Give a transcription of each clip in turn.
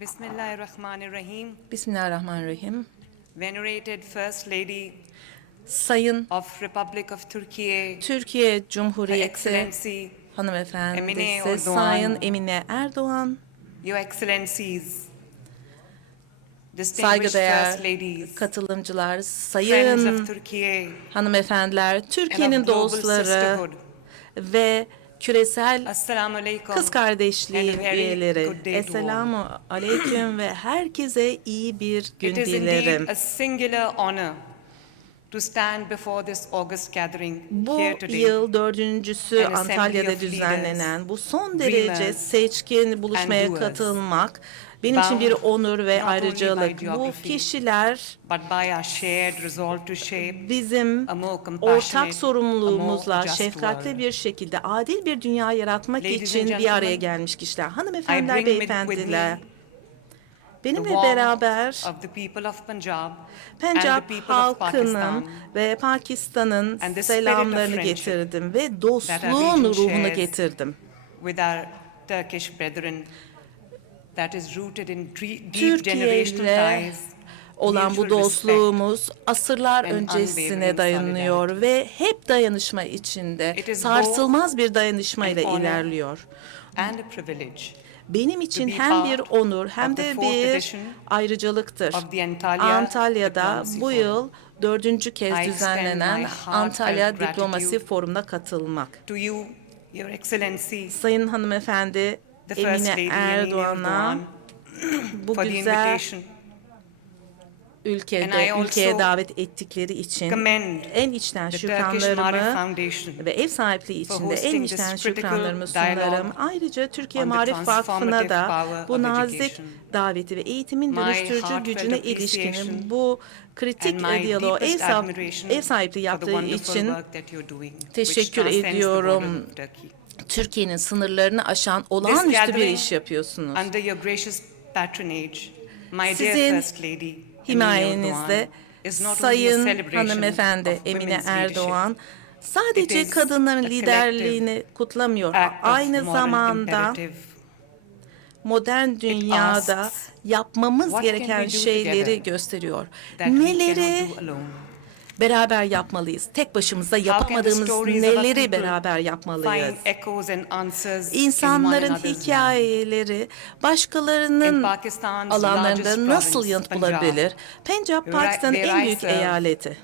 Bismillahirrahmanirrahim. Bismillahirrahmanirrahim. Venerated First Lady Sayın of Republic of Türkiye Her Cumhuriyeti Emine hanımefendisi Erdoğan. Sayın Emine Erdoğan, Your Excellencies, distinguished saygıdeğer First Ladies, katılımcılar, sayın hanımefendiler, Türkiye'nin dostları ve küresel kız kardeşliği and a very üyeleri. good day to all. Esselamu aleyküm ve herkese iyi bir gün It is dilerim. indeed a singular honor to stand before this august gathering Bu here today. yıl dördüncüsü An assembly Antalya'da of düzenlenen bu son dreamers, derece seçkin buluşmaya doers, katılmak benim için bir onur ve ayrıcalık. Bu kişiler bizim ortak sorumluluğumuzla şefkatli bir şekilde adil bir dünya yaratmak için bir araya gelmiş kişiler. Hanımefendiler, beyefendiler. Benimle beraber Pencap halkının ve Pakistan'ın selamlarını getirdim ve dostluğun ruhunu getirdim. with our Turkish brethren that is rooted in deep generational ties, olan bu dostluğumuz asırlar öncesine dayanıyor ve hep dayanışma içinde sarsılmaz bir dayanışmayla ilerliyor. and a privilege Benim için hem bir onur hem de bir ayrıcalıktır. Antalya'da bu yıl dördüncü kez düzenlenen Antalya Diplomasi Forumu'na katılmak. Sayın hanımefendi Emine Erdoğan'a Erdoğan, bu güzel ülkede ülkeye davet ettikleri için en içten şükranlarımı ve ev sahipliği for içinde en içten şükranlarımı sunarım. Ayrıca Türkiye Marif Vakfı'na da bu nazik daveti ve eğitimin dönüştürücü gücüne ilişkin bu kritik my diyaloğu ev, sah- ev sahipliği yaptığı için teşekkür ediyorum. Türkiye'nin sınırlarını aşan olağanüstü bir iş yapıyorsunuz. Under your gracious patronage, my dear Sizin First Lady, himayenizde Sayın hanımefendi Emine Erdoğan sadece kadınların liderliğini kutlamıyor. Aynı zamanda modern dünyada yapmamız gereken şeyleri gösteriyor. Neleri. Beraber yapmalıyız? Tek başımıza yapamadığımız neleri beraber yapmalıyız? İnsanların hikayeleri başkalarının alanlarında nasıl yanıt Punjab, bulabilir? I- Pakistan'ın en büyük eyaleti.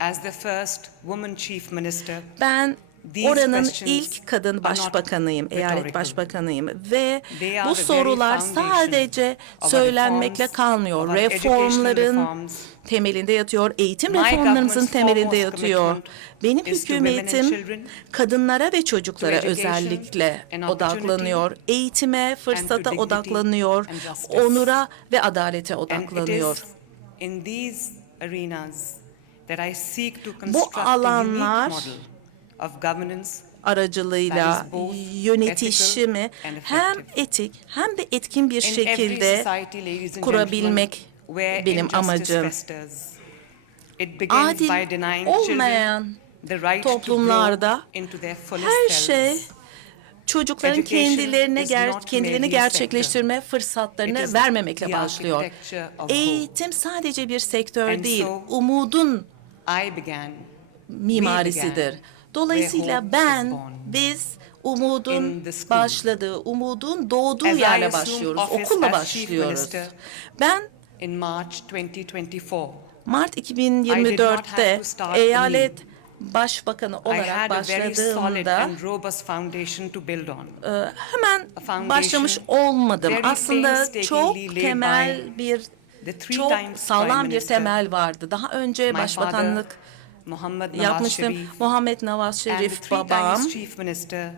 Ben oranın ilk kadın başbakanıyım, eyalet başbakanıyım ve bu sorular sadece söylenmekle kalmıyor. Reformların temelinde yatıyor, eğitim reformlarımızın temelinde yatıyor. Benim hükümetim kadınlara ve çocuklara özellikle odaklanıyor. Eğitime, fırsata odaklanıyor, onura ve adalete odaklanıyor. Bu alanlar aracılığıyla yönetişimi hem etik hem de etkin bir şekilde kurabilmek benim amacım. Adil olmayan children the right to toplumlarda her şey çocukların kendilerine ger- kendilerini gerçekleştirme fırsatlarını vermemekle başlıyor. Eğitim sadece bir sektör değil, umudun mimarisidir. Dolayısıyla ben, biz umudun başladığı, umudun doğduğu yerle başlıyoruz, okulla başlıyoruz. Ben in March 2024. Mart have 2024'te to start eyalet başbakanı olarak başladığımda e, hemen başlamış olmadım. Aslında çok temel bir çok sağlam bir temel vardı. Daha önce başbakanlık father, Muhammad Nawaz yapmıştım. Sharif, Muhammed Nawaz Şerif babam Chief Minister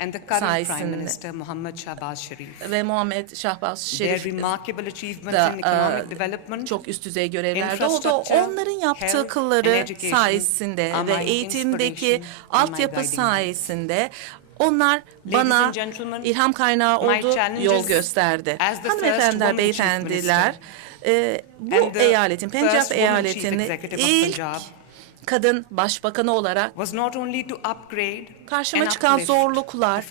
and the current Prime sayesinde. Minister Muhammad Shahbaz Sharif. ve Muhammed Şahbaz Their Şerif remarkable achievements da in economic e, development çok üst düzey görevlerde oldu. Onların yaptığı akılları sayesinde ve eğitimdeki altyapı sayesinde onlar bana ilham kaynağı oldu, yol gösterdi. Hanımefendiler, beyefendiler, e, bu eyaletin, Pencap of ilk Punjab kadın başbakanı olarak karşıma çıkan zorluklar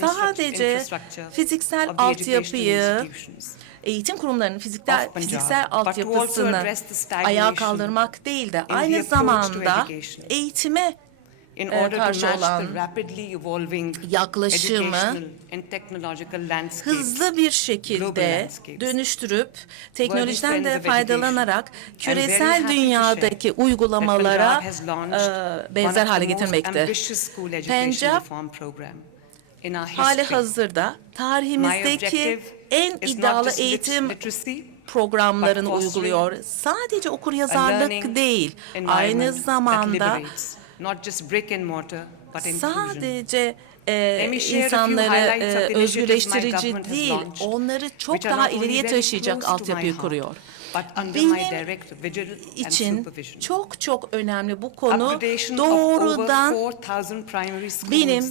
sadece fiziksel altyapıyı eğitim kurumlarının fiziksel, fiziksel altyapısını ayağa kaldırmak değil de aynı zamanda eğitime In e, order to karşı match olan the rapidly evolving yaklaşımı educational and technological landscape, hızlı bir şekilde dönüştürüp teknolojiden de faydalanarak küresel dünyadaki uygulamalara e, benzer hale getirmekte. Pencap hali history. hazırda tarihimizdeki en iddialı eğitim programlarını uyguluyor. Sadece okuryazarlık değil, aynı zamanda not just brick and mortar, but inclusion. sadece e, insanları e, özgürleştirici değil, onları çok daha ileriye taşıyacak altyapıyı kuruyor. Benim için çok çok önemli bu konu doğrudan 4,000 primary schools benim,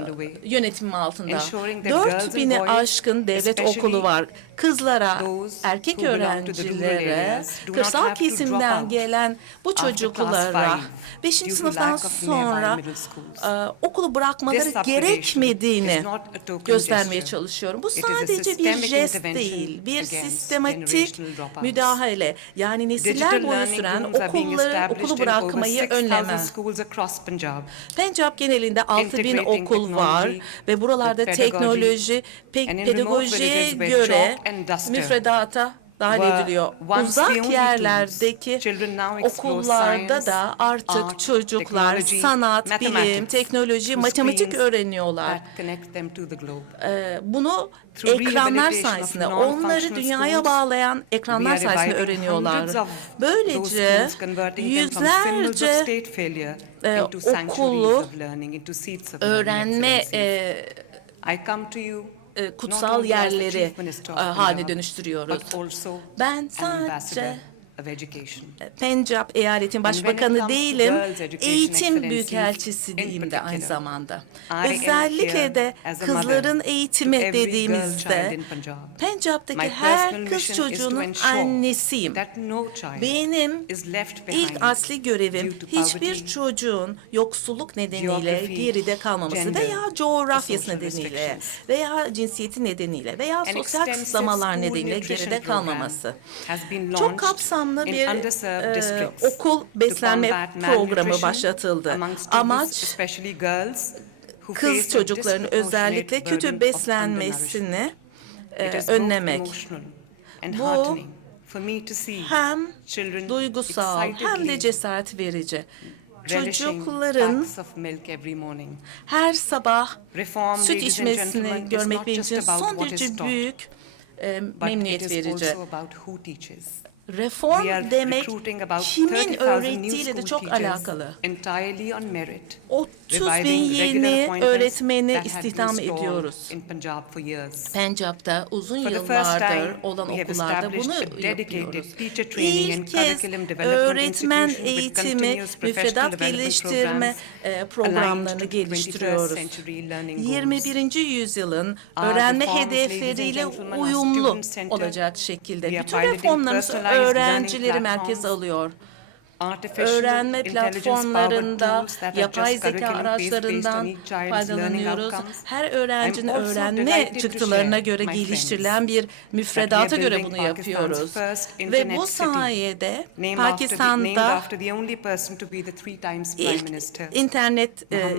underway. yönetimim altında. Ensuring that girls and 4000'i boys, aşkın devlet okulu var. Kızlara, erkek öğrencilere, kırsal kesimden gelen bu çocuklara class 5. five due to sınıftan sonra e, okulu bırakmaları gerekmediğini göstermeye çalışıyorum. Bu sadece bir jest değil, bir sistematik müdahale. Yani nesiller boyu süren okulları, okulu bırakmayı 6,000 önleme. Pencap genelinde 6000 Integrating okul var ve buralarda teknoloji, pedagojiye göre müfredata dahil ediliyor. Uzak yerlerdeki okullarda da artık art, çocuklar sanat, bilim, teknoloji, matematik öğreniyorlar. Ee, bunu ekranlar sayesinde, onları dünyaya bağlayan ekranlar sayesinde öğreniyorlar. Böylece yüzlerce e, okulu öğrenme e, E, kutsal yerleri e, haline dönüştürüyoruz. Ben sadece. Pencap eyaletin başbakanı değilim, eğitim büyükelçisiyim in de aynı zamanda. Özellikle de kızların eğitimi dediğimizde. Pencap'taki her kız çocuğunun annesiyim. Benim ilk asli görevim hiçbir çocuğun yoksulluk nedeniyle geride kalmaması veya coğrafyası nedeniyle veya cinsiyeti nedeniyle veya sosyal kısıtlamalar nedeniyle geride kalmaması. Çok launched kapsamlı bir e, okul beslenme programı başlatıldı. Amaç kız çocukların özellikle kötü beslenmesini e, önlemek. Bu Hem duygusal hem de cesaret verici. Çocukların her sabah süt içmesini görmek benim için son derece büyük e, memnuniyet verici. Reform demek kimin 30,000 new öğrettiğiyle de çok alakalı. entirely on merit. 30 bin yeni öğretmeni istihdam ediyoruz. Pencap'ta uzun yıllardır olan okullarda bunu yapıyoruz. İlk kez öğretmen eğitimi, müfredat geliştirme e, programlarını aligned to 21st geliştiriyoruz. century learning goals. 21. yüzyılın öğrenme hedefleriyle uyumlu olacak şekilde. Bütün reformlarımız öğrencileri merkeze platforms, alıyor. Öğrenme platformlarında, yapay zeka araçlarından faydalanıyoruz. Her öğrencinin öğrenme çıktılarına göre geliştirilen bir müfredata göre bunu yapıyoruz. Ve bu sayede Pakistan'da ilk internet e.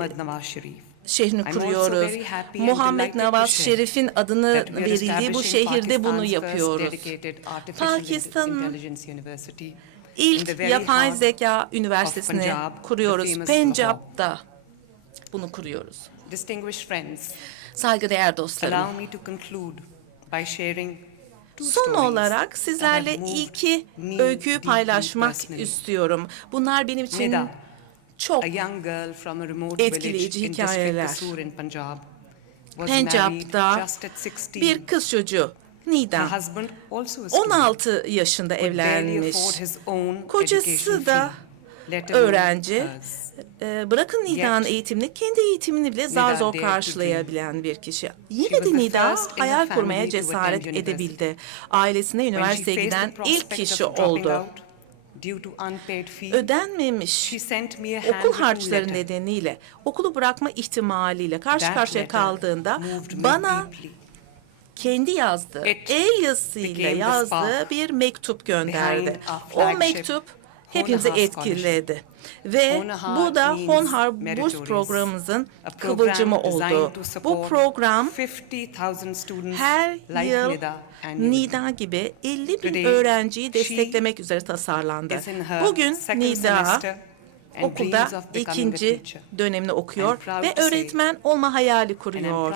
şehrini kuruyoruz. Muhammed Nawaz Şerif'in adını verildiği bu şehirde bunu yapıyoruz. Pakistan'ın İlk yapay zeka üniversitesini kuruyoruz. Pencap'ta bunu kuruyoruz. Saygıdeğer dostlarım. Son olarak sizlerle iki öyküyü paylaşmak istiyorum. Bunlar benim için çok etkileyici hikayeler. Pencap'ta married just at 16. bir kız çocuğu Nida husband also a student, 16 yaşında evlenmiş. Kocası da öğrenci. Ee, bırakın Nida'nın eğitimini, kendi eğitimini bile zar zor karşılayabilen bir kişi. Yine de Nida hayal kurmaya cesaret edebildi. Ailesine üniversiteye giden ilk kişi oldu. Ödenmemiş okul harçları nedeniyle okulu bırakma ihtimaliyle karşı karşıya kaldığında bana kendi yazdığı, el yazısıyla yazdığı bir mektup gönderdi. O mektup hepimizi etkiledi. Ve bu da Honhar Burs programımızın kıvılcımı oldu. Bu program 50,000 students her yıl Nida gibi 50 bin öğrenciyi desteklemek üzere tasarlandı. Bugün NIDA okulda ikinci dönemini okuyor ve öğretmen olma hayali kuruyor.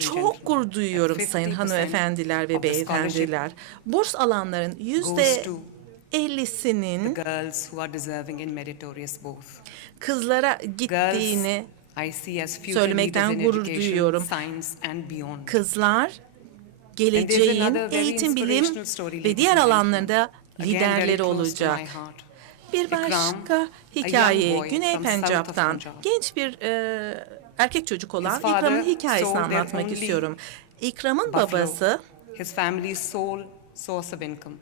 Çok gurur duyuyorum sayın 50% hanımefendiler ve beyefendiler. Burs alanların yüzde to ellisinin girls who are deserving and meritorious both. kızlara Girls, gittiğini I see as future söylemekten gurur duyuyorum. kızlar geleceğin eğitim, bilim ve diğer very liderleri olacak. Bir başka hikaye Güney Pencap'tan genç bir e, erkek çocuk olan İkram'ın hikayesini anlatmak istiyorum. İkram'ın babası his family's sole source of income.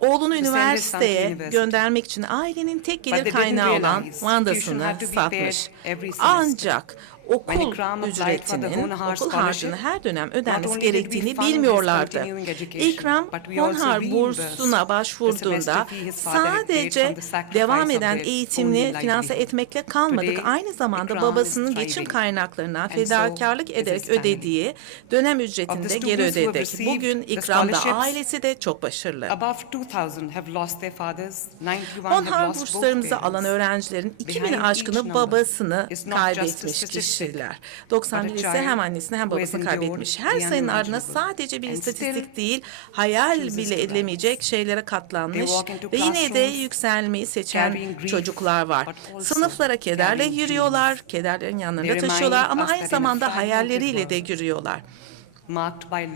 Oğlunu üniversiteye göndermek için ailenin tek gelir kaynağı olan be satmış. Ancak okul the ücretinin okul scholarship, harcını her dönem ödenmesi gerektiğini bilmiyorlardı. İkram Honhar bursuna başvurduğunda sadece devam eden eğitimini finanse etmekle kalmadık. Aynı zamanda babasının geçim kaynaklarına fedakarlık ederek ödediği dönem ücretini de geri ödedik. Bugün İkram da ailesi de çok başarılı. Above 2,000 have lost their fathers, 91 have Honhar burslarımızı alan öğrencilerin 2000 Behind each aşkını number babasını kaybetmiş statistic, kişiler. but 91 a ise hem annesini hem babasını kaybetmiş. Her sayının ardına sadece bir istatistik değil, hayal bile edilemeyecek şeylere katlanmış ve yine de yükselmeyi seçen çocuklar var. Sınıflara kederle giriyorlar, kederlerin yanlarında taşıyorlar ama aynı zamanda hayalleriyle de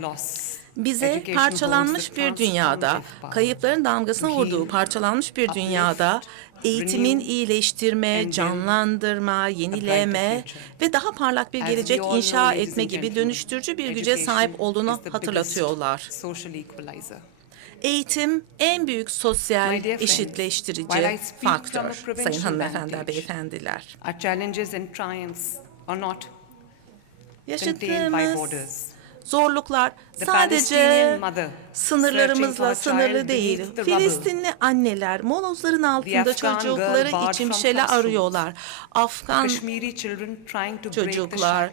loss. Bize parçalanmış bir dünyada, kayıpların damgasına to vurduğu parçalanmış bir dünyada eğitimin iyileştirme, canlandırma, yenileme ve daha parlak bir gelecek inşa etme gibi dönüştürücü bir güce sahip olduğunu hatırlatıyorlar. Eğitim en büyük sosyal eşitleştirici faktör. Sayın hanımefendiler, beyefendiler. Yaşadığımız. Zorluklar sadece sınırlarımızla sınırlı değil. Filistinli anneler molozların altında çocukları için classrooms. arıyorlar. Afgan çocuklar,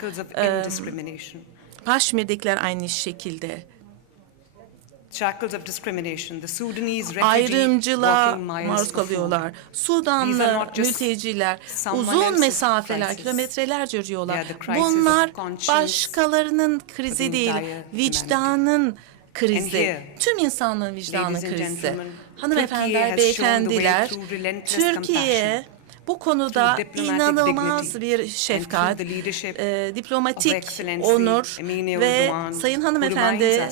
indiscrimination. Paşmir'dekiler aynı şekilde. Shackles of discrimination. The Sudanese Ayrımcılığa maruz kalıyorlar. Sudanlı mülteciler uzun mesafeler, kilometrelerce yürüyorlar. Bunlar başkalarının krizi değil, vicdanın krizi. Tüm insanlığın vicdanı krizi. Hanımefendiler, beyefendiler, Türkiye bu konuda inanılmaz bir şefkat, e, diplomatik onur ve Sayın hanımefendi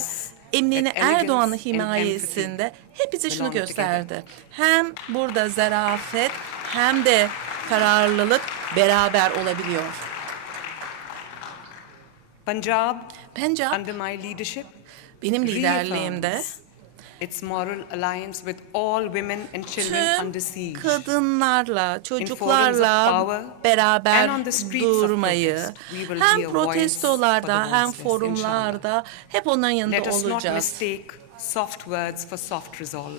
that elegance Erdoğan'ın himayesinde hep bize şunu gösterdi. Hem burada zarafet hem de kararlılık beraber olabiliyor. Punjab, Pencap under my leadership, benim liderliğimde its moral alliance with all women and children under siege. kadınlarla, çocuklarla beraber durmayı hem protestolarda hem forumlarda hep onların yanında olacağız. soft words for soft resolve.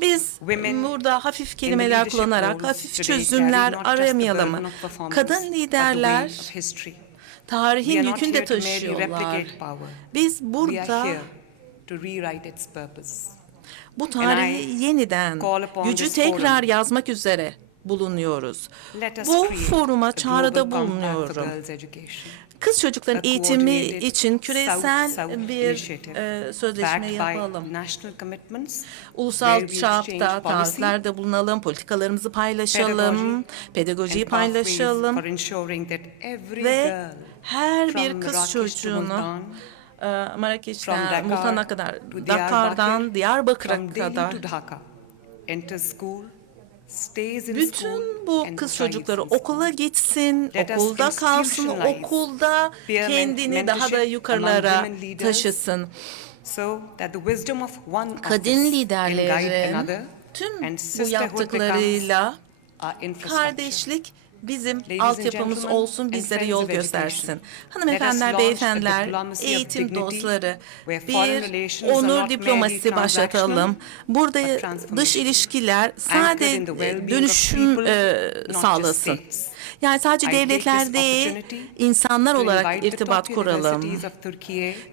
Biz burada hafif kelimeler kullanarak hafif çözümler aramayalım. Kadın liderler tarihin yükünü de taşıyorlar. Biz We are burada here to rewrite its purpose. bu tarihi yeniden, gücü tekrar yazmak üzere bulunuyoruz. Bu foruma çağrıda bulunuyorum. Kız çocukların eğitimi için küresel bir e, sözleşme yapalım. Ulusal çapta taahhütlerde bulunalım, politikalarımızı paylaşalım, pedagojiyi paylaşalım ve her bir kız çocuğunu Marrakeş'ten Dakar Multan'a kadar, Dakar'dan Diyarbakır, Diyarbakır'a kadar. Bütün bu kız çocukları okula gitsin, okulda kalsın, okulda kendini daha da yukarılara taşısın. Kadın liderlerin tüm bu yaptıklarıyla kardeşlik bizim altyapımız olsun, bizlere yol göstersin. Hanımefendiler, beyefendiler, eğitim dostları, bir onur merely başlatalım. Burada dış ilişkiler sadece dönüşüm e, sağlasın. Yani sadece devletler değil, insanlar olarak irtibat kuralım.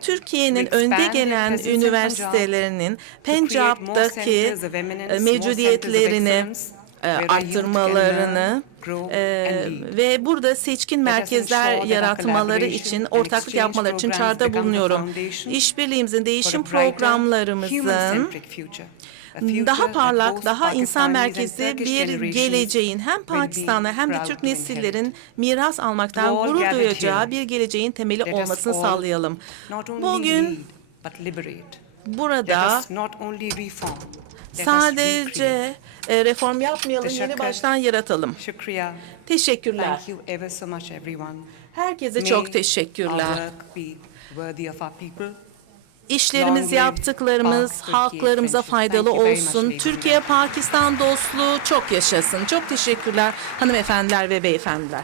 Türkiye'nin önde gelen üniversitelerinin Pencap'taki e, mevcudiyetlerini e, arttırmalarını e, ve burada seçkin merkezler yaratmaları için, ortaklık yapmaları için çağrıda bulunuyorum. İşbirliğimizin, değişim programlarımızın daha parlak, daha insan merkezli bir geleceğin hem Pakistanlı hem de Türk nesillerin miras almaktan gurur duyacağı bir geleceğin temeli olmasını sağlayalım. Bugün burada sadece e, reform yapmayalım, yeni Teşekkür. baştan yaratalım. Shukriya. Teşekkürler. Thank you ever so much, everyone. Herkese May çok Our teşekkürler. work be worthy of our people. İşlerimiz, yaptıklarımız halklarımıza faydalı olsun. Türkiye-Pakistan dostluğu çok yaşasın. Çok teşekkürler hanımefendiler ve beyefendiler.